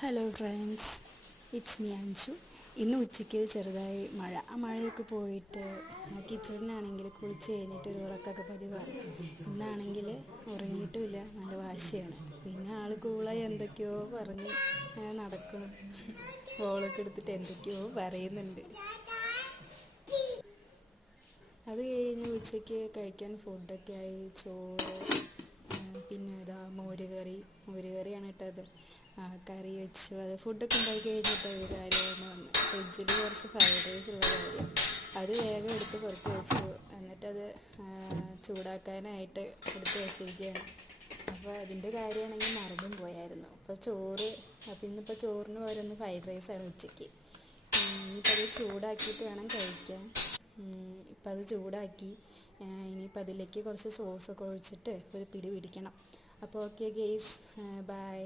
Hello friends, it's me Anju. ഇന്ന് ഉച്ചയ്ക്ക് ചെറുതായി മഴ. ആ മഴയൊക്കെ പോയിട്ട് കിച്ചണിനാണെങ്കിൽ കുളിച്ച് കഴിഞ്ഞിട്ട് ഒരു ഉറക്കമൊക്കെ പതിവാണ്. ഇന്നാണെങ്കിൽ ഉറങ്ങിയിട്ടുമില്ല, നല്ല വാശിയാണ്. പിന്നെ ആൾ കൂളായി എന്തൊക്കെയോ പറഞ്ഞ് അങ്ങനെ നടക്കുന്നു. ബോളൊക്കെ എടുത്തിട്ട് എന്തൊക്കെയോ പറയുന്നുണ്ട്. അത് കഴിഞ്ഞ് ഉച്ചയ്ക്ക് കഴിക്കാൻ ഫുഡൊക്കെ ആയി. ചോറ്, പിന്നെ ഇതാ മോര് കറിയാണ് ഇട്ടത്. കറി വെച്ചു. അത് ഫുഡൊക്കെ ഉണ്ടാക്കി കഴിഞ്ഞിട്ട് ഒരു കാര്യമെന്ന് വന്നു. ഫ്രിഡ്ജിൽ കുറച്ച് ഫ്രൈഡ് റൈസ് ഉള്ള കാര്യം അത് വേഗം എടുത്ത് പുറത്ത് വെച്ചു. എന്നിട്ടത് ചൂടാക്കാനായിട്ട് എടുത്ത് വെച്ചിരിക്കുകയാണ്. അപ്പോൾ അതിൻ്റെ കാര്യമാണെങ്കിൽ മറന്നും പോയായിരുന്നു. അപ്പോൾ ഇന്നിപ്പോൾ ചോറിന് പകരം ഫ്രൈഡ് റൈസാണ് ഉച്ചയ്ക്ക്. ഇനിയിപ്പോൾ അത് ചൂടാക്കിയിട്ട് വേണം കഴിക്കാൻ. ഇപ്പം അത് ചൂടാക്കി. ഇനിയിപ്പോൾ അതിലേക്ക് കുറച്ച് സോസൊക്കെ ഒഴിച്ചിട്ട് ഒരു പിടി പിടിക്കണം. അപ്പോൾ ഓക്കെ ഗെയ്സ്, ബൈ.